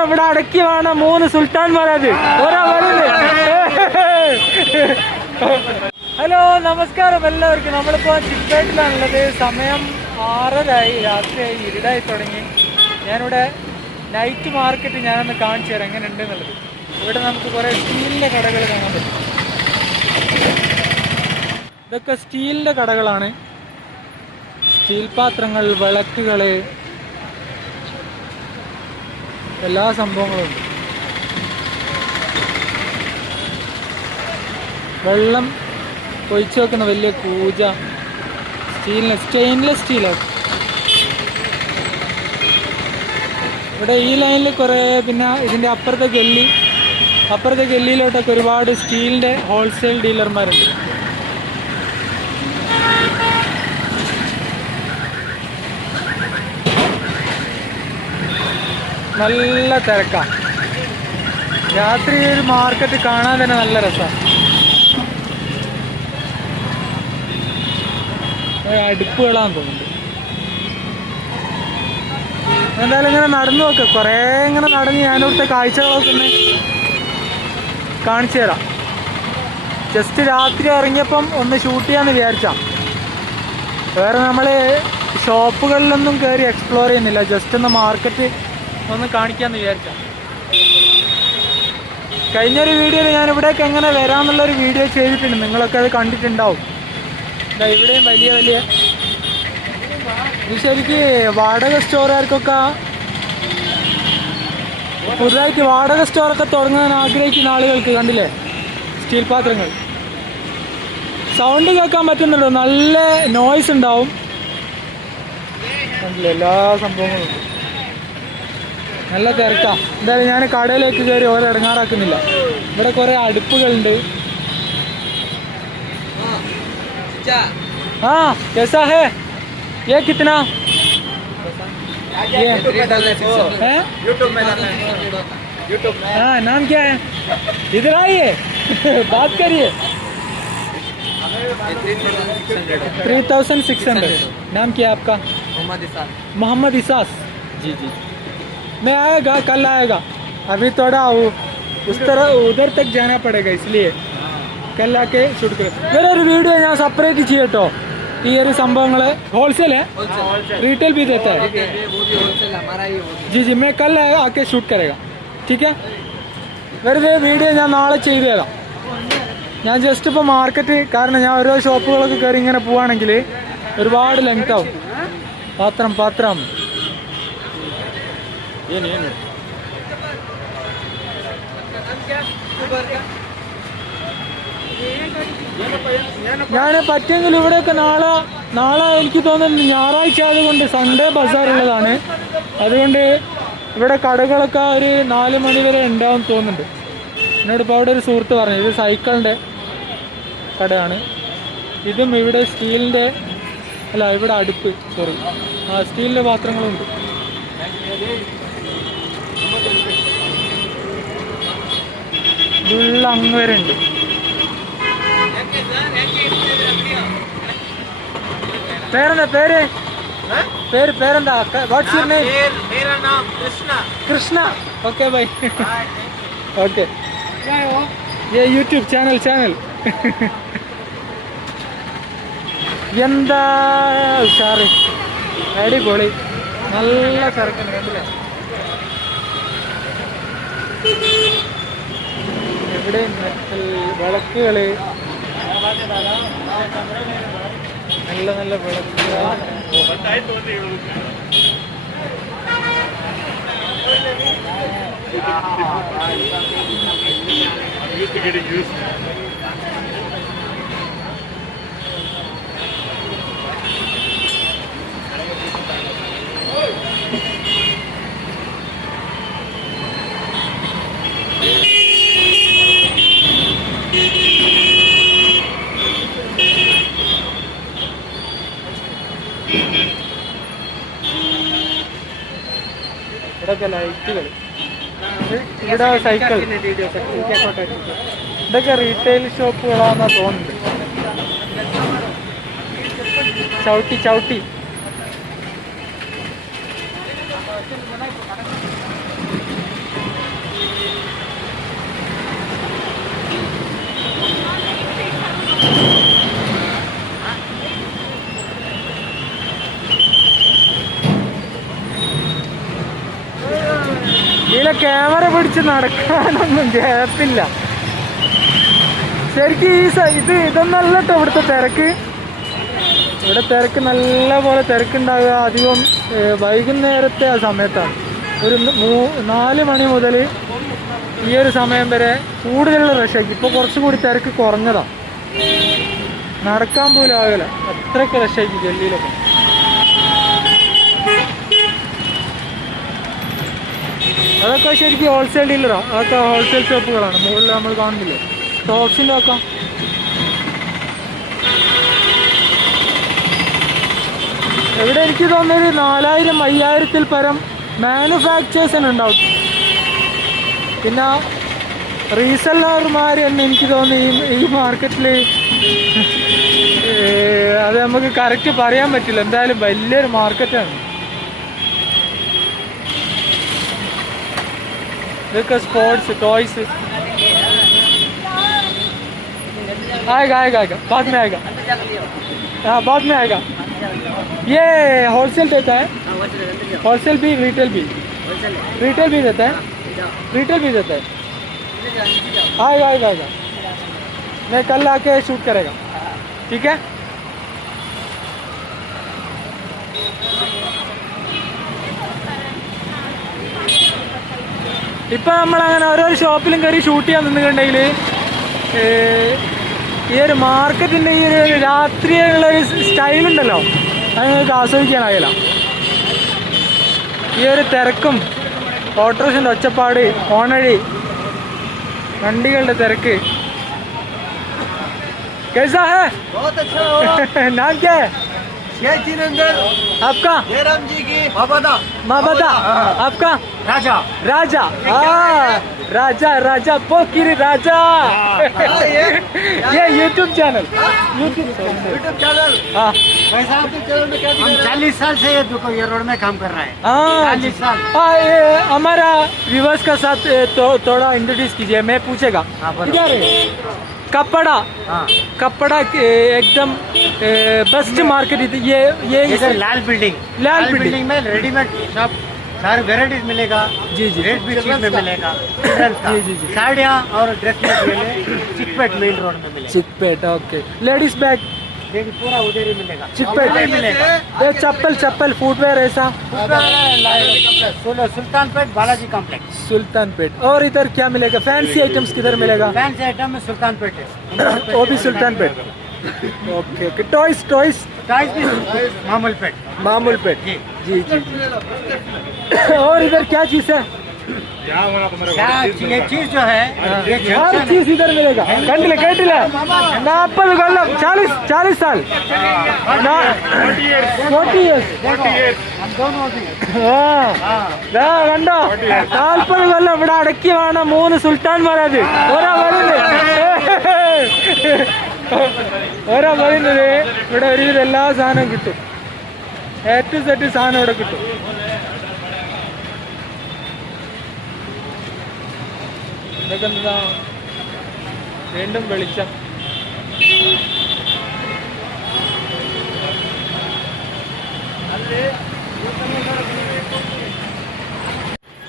നമ്മളെ ഇവിടെ അടക്കി വേണം മൂന്ന് സുൽത്താൻമാരത്. ഓരോ ഹലോ നമസ്കാരം എല്ലാവർക്കും. നമ്മളിപ്പോൾ ചിപ്പേട്ടിലാണുള്ളത് സമയം ആറരായി രാത്രിയായി ഇരുടായി തുടങ്ങി. ഞാനിവിടെ നൈറ്റ് മാർക്കറ്റ് ഞാനൊന്ന് കാണിച്ചു തരാം എങ്ങനെ ഉണ്ട് എന്നുള്ളത് ഇവിടെ നമുക്ക് കുറേ സ്റ്റീലിന്റെ കടകൾ കാണാൻ പറ്റും. ഇതൊക്കെ സ്റ്റീലിന്റെ കടകളാണ്. സ്റ്റീൽ പാത്രങ്ങൾ വിളക്കുകൾ എല്ലാ സംഭവങ്ങളും ഉണ്ട്. വെള്ളം ഒഴിച്ചു വെക്കുന്ന വലിയ കൂജ. സ്റ്റീലിന് സ്റ്റെയിൻലെസ് സ്റ്റീലാണ് ഇവിടെ ഈ ലൈനിൽ കുറേ പിന്നെ ഇതിന്റെ അപ്പുറത്തെ ഗല്ലി അപ്പുറത്തെ ഗല്ലിയിലോട്ടൊക്കെ ഒരുപാട് സ്റ്റീലിന്റെ ഹോൾസെയിൽ ഡീലർമാരുണ്ട്. നല്ല തിരക്കാണ് രാത്രി ഒരു മാർക്കറ്റ് കാണാൻ തന്നെ നല്ല രസമാണ് അടുപ്പുകളാന്ന് തോന്നുന്നുണ്ട്. എന്തായാലും ഇങ്ങനെ നടന്നു നോക്ക്. കുറേ ഇങ്ങനെ നടന്ന് ഞാനിവിടുത്തെ കാഴ്ചകളൊക്കെ ഒന്ന് കാണിച്ചു തരാം. ജസ്റ്റ് രാത്രി ഇറങ്ങിയപ്പം ഒന്ന് ഷൂട്ട് ചെയ്യാന്ന് വിചാരിച്ചാ. വേറെ നമ്മൾ ഷോപ്പുകളിലൊന്നും കയറി എക്സ്പ്ലോർ ചെയ്യുന്നില്ല. ജസ്റ്റ് ഒന്ന് മാർക്കറ്റ് ഒന്ന് കാണിക്കാന്ന് വിചാരിച്ചാ കഴിഞ്ഞൊരു വീഡിയോയിൽ ഞാൻ ഇവിടേക്ക് എങ്ങനെ വരാമെന്നുള്ളൊരു വീഡിയോ ചെയ്തിട്ടുണ്ട്. നിങ്ങളൊക്കെ അത് കണ്ടിട്ടുണ്ടാവും. ഇവിടെയും വലിയ വലിയ ഇത് ശരിക്ക് വാടക സ്റ്റോറുകാർക്കൊക്കെ പുതുതായിട്ട് വാടക സ്റ്റോറൊക്കെ തുടങ്ങാൻ ആഗ്രഹിക്കുന്ന ആളുകൾക്ക് കണ്ടില്ലേ? സ്റ്റീൽ പാത്രങ്ങൾ. സൗണ്ട് കേൾക്കാൻ പറ്റുന്നുണ്ടോ? നല്ല നോയ്സ് ഉണ്ടാവും. കണ്ടില്ലേ എല്ലാ സംഭവങ്ങളും. നല്ല തിരക്കാ എന്തായാലും ഞാൻ കടയിലേക്ക് കയറി ഓരോ ഇടങ്ങാറാക്കുന്നില്ല ഇവിടെ കുറേ അടുപ്പുകളുണ്ട് ആ कैसा है ये कितना ये हैं हाँ नाम क्या है इधर आइए बात करिए थ्री थाउजेंड सिक्स हंड्रेड नाम क्या है आपका मोहम्मद इसास जी जी मैं आएगा कल आएगा। अभी थोड़ा उस तरह उधर तक जाना പടേഗ इसलिए। കല്ല ആക്കി ഷൂട്ട് വേറൊരു വീഡിയോ ഞാൻ സെപ്പറേറ്റ് ചെയ്യട്ടോ ഈ ഒരു സംഭവങ്ങൾ ഹോൾസെയിൽ റീटेल भी देता है। जी जी मैं कल आके शूट करेगा। ठीक है? വെറുതെ വീഡിയോ ഞാൻ നാളെ ചെയ്തു തരാം ഞാൻ ജസ്റ്റ് ഇപ്പോൾ മാർക്കറ്റ് കാരണം ഞാൻ ഓരോ ഷോപ്പുകളൊക്കെ കയറി ഇങ്ങനെ പോവുകയാണെങ്കിൽ ഒരുപാട് ലെങ്ത് ആവും. പാത്രം പാത്രം. ಏನು ಏನು ഞാൻ പറ്റുമെങ്കിൽ ഇവിടെയൊക്കെ നാളെ നാളെ എനിക്ക് തോന്നുന്നു ഞായറാഴ്ച ആയതുകൊണ്ട് സൺഡേ ബസാർ ഉള്ളതാണ് അതുകൊണ്ട് ഇവിടെ കടകളൊക്കെ ഒരു നാല് മണി വരെ ഉണ്ടാവും തോന്നുന്നുണ്ട് എന്നോട് ഇപ്പോൾ അവിടെ ഒരു സുഹൃത്ത് പറഞ്ഞു ഇത് സൈക്കിളിൻ്റെ കടയാണ് ഇതും ഇവിടെ സ്റ്റീലിൻ്റെ അല്ല ഇവിടെ അടുപ്പ് സോറി ആ സ്റ്റീലിൻ്റെ പാത്രങ്ങളുണ്ട് ഫുള്ള് അങ്ങ് വരെ ഉണ്ട് പേരെന്താ? പേര്? പേര് പേരെന്താ? What's your name Krishna. Okay bye okay a YouTube channel channel എന്താ? ഉഷാറ്. അടിപൊളി. നല്ല തിരക്കുണ്ട് കണ്ടില്ലേ? ഇവിടെ മെറ്റൽ വിളക്കുകൾ. നല്ല നല്ല വിളക്കുകൾ used to getting used. ഇവിടെയൊക്കെ ഇവിടെ സൈക്കിൾ ഇതൊക്കെ റീറ്റെയിൽ ഷോപ്പുകളാണെന്നാ തോന്നുന്നത് ചവിട്ടി ചവിട്ടി Thank you. ഇതിലെ ക്യാമറ പിടിച്ച് നടക്കാനൊന്നും ഗ്യാപ്പില്ല ശരിക്കും ഈ ഇത് ഇതൊന്നല്ല കേട്ടോ ഇവിടുത്തെ തിരക്ക്. ഇവിടെ തിരക്ക് നല്ല പോലെ തിരക്കുണ്ടാകുക അധികം വൈകുന്നേരത്തെ ആ സമയത്താണ് ഒരു മൂ- നാല് മണി മുതൽ ഈ ഒരു സമയം വരെ കൂടുതലുള്ള റഷാക്കി ഇപ്പോൾ കുറച്ചുകൂടി തിരക്ക് കുറഞ്ഞതാണ് നടക്കാൻ പോലും ആകില്ല അത്രയ്ക്ക് റഷാക്കി ഡൽഹിയിലൊക്കെ. അതൊക്കെ ശരിക്കും ഹോൾസെയിൽ ഡീലറാണ് അതൊക്കെ ഹോൾസെയിൽ ഷോപ്പുകളാണ് മുകളിൽ നമ്മൾ കാണുന്നില്ലേ? ടോപ്സിന്റെ ഒക്കെ. ഇവിടെ എനിക്ക് തോന്നുന്നൊരു നാലായിരം അയ്യായിരത്തിൽ പരം മാനുഫാക്ചേഴ്സിന് ഉണ്ടാവും. പിന്നെ റീസെല്ലർമാർ തന്നെ എനിക്ക് തോന്നുന്നു ഈ ഈ മാർക്കറ്റിൽ അത് നമുക്ക് കറക്റ്റ് പറയാൻ പറ്റില്ല. എന്തായാലും വലിയൊരു മാർക്കറ്റാണ് Liquor स्पोर्ट्स टॉयस आएगा आएगा आएगा। बाद में आएगा। हाँ बाद में आएगा। ये होलसेल देता है। होलसेल भी रिटेल भी। रिटेल भी देता है। रिटेल भी देता है। आएगा आएगा आएगा। मैं कल आके शूट करेगा। ठीक है? ഇപ്പം നമ്മളങ്ങനെ ഓരോ ഷോപ്പിലും കയറി ഷൂട്ട് ചെയ്യാൻ നിന്നിട്ടുണ്ടെങ്കിൽ ഈ ഒരു മാർക്കറ്റിൻ്റെ ഈ ഒരു രാത്രിയുള്ള ഒരു സ്റ്റൈലുണ്ടല്ലോ അത് നിങ്ങൾക്ക് ആസ്വദിക്കാനാകില്ല ഈ ഒരു തിരക്കും ഓട്ടോറിക്ഷൻ്റെ ഒച്ചപ്പാട് ഓണഴി വണ്ടികളുടെ തിരക്ക് कैसा है बहुत अच्छा होगा नाम क्या है जय जिनेन्द्र आपका जयराम जी की बाबा माबदा आपका राजा। राजा। हाँ। राजा राजा पोकिरी राजा। ये यूट्यूब चैनल यूट्यूब चैनल हाँ। भाई साहब के चैनल में क्या हम चालीस साल से ये दुकान ये रोड में काम कर रहे हैं। हाँ। चालीस साल। हाँ हमारा व्यूवर्स का साथ तो, थोड़ा इंट्रोड्यूस कीजिए मैं पूछेगा। हाँ। कपड़ा। हाँ। कपड़ा के एकदम बेस्ट मार्केट ये ये ये लाल बिल्डिंग लाल बिल्डिंग। बिल्डिंग में रेडीमेड शॉप सारे वेराइटीज मिलेगा जी, जी। रेट भी चीप में मिलेगा। जी, जी, जी। साड़ियाँ और ड्रेस चिकपेट मेन रोड में मिलेगा। चिकपेट ओके लेडीज़ बैग पूरा उधर ही मिलेगा। चिकपेट ही मिलेगा। ये चप्पल चप्पल फुटवेयर ऐसा। सुल्तान पेट बालाजी कॉम्प्लेक्स सुल्तान पेट और इधर क्या मिलेगा? फैंसी आइटम्स किधर मिलेगा? फैंसी आइटम में सुल्तान पेट है। वो भी Sultanpet okay okay toys toys toys भी मामूल पेट मामूल पेट जी। जी जी और इधर क्या चीज़ है चीज़ जो है हर चीज़ इधर मिलेगा कंटिल कंटिल नापल गल्लम चालीस चालीस साल फोर्टी इयर्स കണ്ടോ നാൽപ്പത് കൊല്ലം ഇവിടെ അടക്കി വേണം മൂന്ന് സുൽത്താൻമാരത് ഒരാ പറയുന്നത് ഒരാ പറയുന്നത് ഇവിടെ ഒരുവിധ എല്ലാ സാധനവും കിട്ടും എ ടു സെറ്റ് സാധനം ഇവിടെ കിട്ടും. ഇതൊക്കെ എന്താ? വീണ്ടും വെളിച്ചം.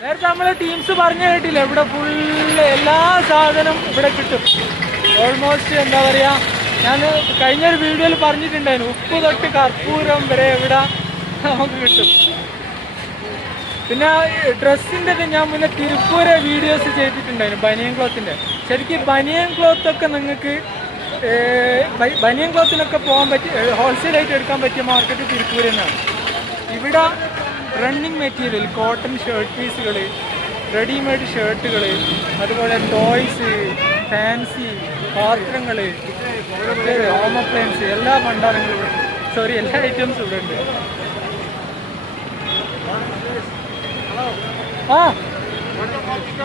നേരത്തെ നമ്മളെ ടീംസ് പറഞ്ഞു കേട്ടില്ല. ഇവിടെ ഫുള്ള് എല്ലാ സാധനം ഇവിടെ കിട്ടും. ഓൾമോസ്റ്റ് എന്താ പറയുക ഞാൻ കഴിഞ്ഞൊരു വീഡിയോയിൽ പറഞ്ഞിട്ടുണ്ടായിരുന്നു. ഉപ്പ് തൊട്ട് കർപ്പൂരം വരെ ഇവിടെ നമുക്ക് കിട്ടും. പിന്നെ ഡ്രസ്സിന്റെ ഞാൻ മുന്നേ തിരുപ്പൂരെ വീഡിയോസ് ചെയ്തിട്ടുണ്ടായിരുന്നു ബനിയൻ ക്ലോത്തിന്റെ ശരിക്കും ബനിയൻ ക്ലോത്ത് ഒക്കെ നിങ്ങൾക്ക് ബനിയൻ ക്ലോത്തിനൊക്കെ പോകാൻ ഹോൾസെയിൽ ഹോൾസെയിലായിട്ട് എടുക്കാൻ പറ്റിയ മാർക്കറ്റ് തിരുപ്പൂർ തന്നെയാണ്. ഇവിടെ റണ്ണിങ് മെറ്റീരിയൽ കോട്ടൺ ഷർട്ട് പീസുകൾ റെഡിമെയ്ഡ് ഷർട്ടുകൾ അതുപോലെ ടോയ്സ് ഫാൻസി പാത്രങ്ങൾ ഹോം അപ്ലയൻസ് എല്ലാ ഭണ്ഡാരങ്ങളും സോറി എല്ലാ ഐറ്റംസും ഇവിടെ ഉണ്ട്. Huh?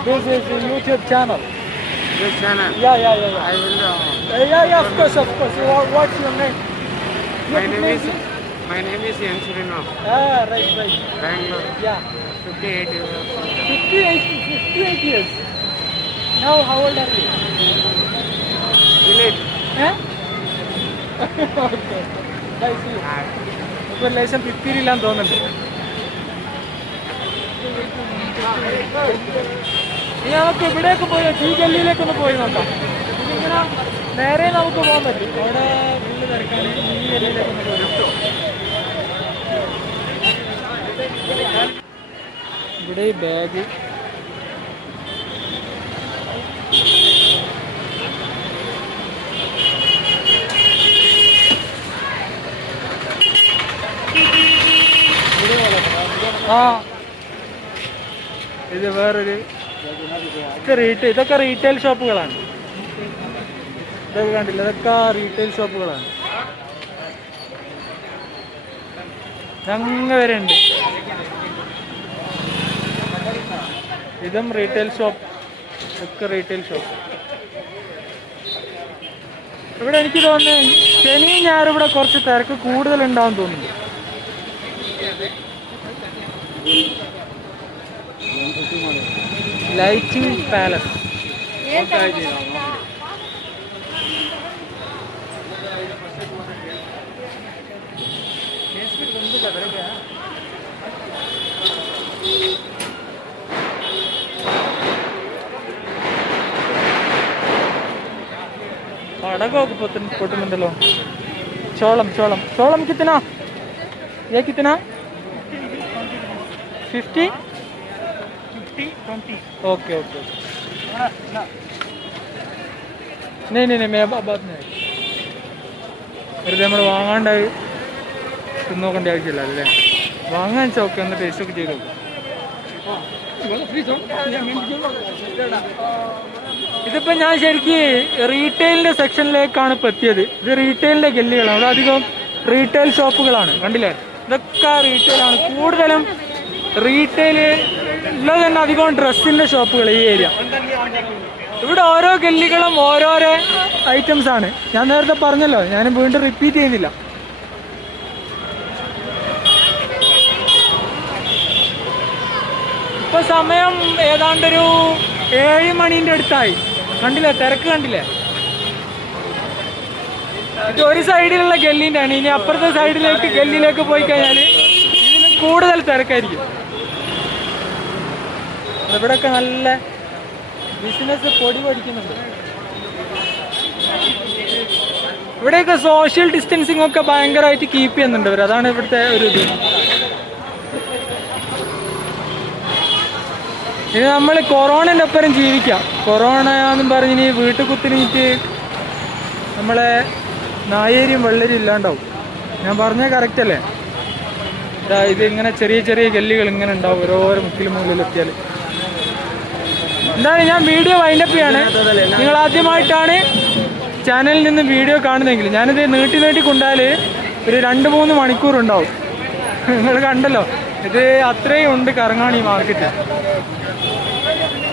This is the YouTube channel. This channel? Yeah, yeah, yeah. yeah. I will. Uh, yeah, yeah, of course, of course. what's your name? My name name is. My name is Yan Surino. Ah, right, right. Bangalore. Yeah. 58 years. 58, 58 years. Now, how old are you? Village. Huh? okay. Nice. But license 53 land on it. ഇനി നമുക്ക് ഇവിടേക്ക് പോയി ഈ ഗല്ലിയിലേക്ക് ഒന്ന് പോയി നോക്കാം. ഇതിങ്ങനെ നേരെ നമുക്ക് പോകാൻ പറ്റും. അവിടെ ഉള്ളിൽ തിരക്കാണ്. ഈ ഗല്ലിയിലേക്ക് ഒന്ന് പോയി ഇവിടെ ഈ ബാഗ്. ആ. വേറൊരു ഇതൊക്കെ റീറ്റെയിൽ ഇതൊക്കെ റീറ്റെയിൽ ഷോപ്പുകളാണ് ഇതൊക്കെ കണ്ടില്ല? ഇതൊക്കെ റീറ്റെയിൽ ഷോപ്പുകളാണ് അങ്ങ് വരെ ഉണ്ട് ഇതും റീറ്റെയിൽ ഷോപ്പ് ഒക്കെ റീറ്റെയിൽ ഷോപ്പ് ഇവിടെ എനിക്ക് തോന്നുന്നു ശനിയും ഞായറും ഇവിടെ കുറച്ച് തിരക്ക് കൂടുതലുണ്ടാവും തോന്നുന്നു. Lighting palace. పడగోకపోతుంది ముందులో. చోళం చోళం. చోళం కితనా ఏ కితనా ఫిఫ్టీ? ओके ओके नहीं नहीं नहीं मैं अब बात नहीं വെറുതെ നമ്മൾ വാങ്ങാണ്ടായി തിന്നോക്കേണ്ട ആവശ്യമില്ല അല്ലേ വാങ്ങാൻ ചോക്കെ ഒന്ന് ടേസ്റ്റ് ഒക്കെ ചെയ്തു ഇതിപ്പോ ഞാൻ ശരിക്ക് റീറ്റെയിലിന്റെ സെക്ഷനിലേക്കാണ് ഇപ്പൊ എത്തിയത് ഇത് റീറ്റെയിലിന്റെ ഗല്ലികളാണ് അവിടെ അധികം റീറ്റെയിൽ ഷോപ്പുകളാണ് കണ്ടില്ലേ ഇതൊക്കെ റീറ്റെയിൽ ആണ് കൂടുതലും റീറ്റെയിൽ ഉള്ളത് തന്നെ അധികം ഡ്രസ്സിന്റെ ഷോപ്പുകൾ ഈ ഏരിയ. ഇവിടെ ഓരോ ഗല്ലികളും ഓരോരോ ഐറ്റംസ് ആണ്. ഞാൻ നേരത്തെ പറഞ്ഞല്ലോ ഞാൻ വീണ്ടും റിപ്പീറ്റ് ചെയ്യുന്നില്ല. ഇപ്പൊ സമയം ഏതാണ്ടൊരു ഏഴ് മണിന്റെ അടുത്തായി. കണ്ടില്ലേ? തിരക്ക് കണ്ടില്ലേ? ഇത് ഒരു സൈഡിലുള്ള ഗല്ലിന്റെ ആണ് ഇനി അപ്പുറത്തെ സൈഡിലേക്ക് ഗല്ലിലേക്ക് പോയി കഴിഞ്ഞാൽ ഇതിലും കൂടുതൽ തിരക്കായിരിക്കും. ഇവിടെയൊക്കെ നല്ല ബിസിനസ് പൊടി പഠിക്കുന്നുണ്ട് ഇവിടെയൊക്കെ സോഷ്യൽ ഡിസ്റ്റൻസിങ് ഒക്കെ ഭയങ്കരമായിട്ട് കീപ്പ് ചെയ്യുന്നുണ്ട് ഇവർ അതാണ് ഇവിടുത്തെ ഒരു ഇത്. ഇനി നമ്മൾ കൊറോണന്റെ ഒപ്പരം ജീവിക്കാം. കൊറോണ എന്നും പറഞ്ഞ് ഇനി വീട്ടിൽ കുത്തിനിട്ട് നമ്മളെ നായേരിയും വെള്ളരിയും ഇല്ലാണ്ടാവും. ഞാൻ പറഞ്ഞാൽ കറക്റ്റ് അല്ലേ? ഇതിങ്ങനെ ചെറിയ ചെറിയ ഗല്ലികൾ ഇങ്ങനെ ഉണ്ടാവും. ഓരോരോ മുക്കിലും മുകളിലെത്തിയാൽ എന്താണ് ഞാൻ വീഡിയോ വൈൻഡപ്പ് ചെയ്യാണ്. നിങ്ങൾ ആദ്യമായിട്ടാണ് ചാനലിൽ നിന്ന് വീഡിയോ കാണുന്നതെങ്കിൽ ഞാനിത് നീട്ടി നീട്ടി കൊണ്ടാൽ ഒരു രണ്ട് മൂന്ന് മണിക്കൂർ ഉണ്ടാവും നിങ്ങൾ കണ്ടല്ലോ. ഇത് അത്രയും ഉണ്ട് കറങ്ങാണ് ഈ മാർക്കറ്റ്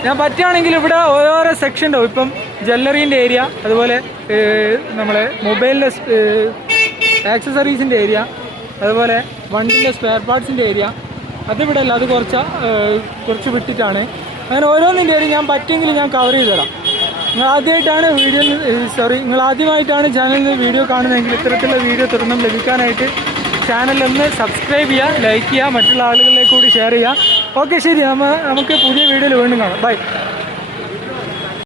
ഞാൻ പറ്റുകയാണെങ്കിൽ ഇവിടെ ഓരോരോ സെക്ഷൻ ഉണ്ടാവും. ഇപ്പം ജ്വല്ലറീന്റെ ഏരിയ അതുപോലെ നമ്മളെ മൊബൈലിന്റെ ആക്സസറീസിന്റെ ഏരിയ അതുപോലെ വണ്ടിന്റെ സ്പെയർ പാർട്സിന്റെ ഏരിയ അതിവിടെ അല്ല അത് കുറച്ച് കുറച്ച് വിട്ടിട്ടാണ്. അങ്ങനെ ഓരോന്നിന്റെ ഒരു ഞാൻ പറ്റുമെങ്കിൽ ഞാൻ കവർ ചെയ്ത് തരാം. നിങ്ങൾ ആദ്യമായിട്ടാണ് വീഡിയോ സോറി നിങ്ങൾ ആദ്യമായിട്ടാണ് ചാനലിൽ വീഡിയോ കാണുന്നതെങ്കിൽ ഇത്തരത്തിലുള്ള വീഡിയോ തുടർന്നും ലഭിക്കാനായിട്ട് ചാനലൊന്ന് സബ്സ്ക്രൈബ് ചെയ്യുക ലൈക്ക് ചെയ്യുക മറ്റുള്ള ആളുകളിലേക്ക് കൂടി ഷെയർ ചെയ്യുക. ഓക്കെ ശരി നമ്മൾ നമുക്ക് പുതിയ വീഡിയോയിൽ വീണ്ടും കാണാം. ബൈ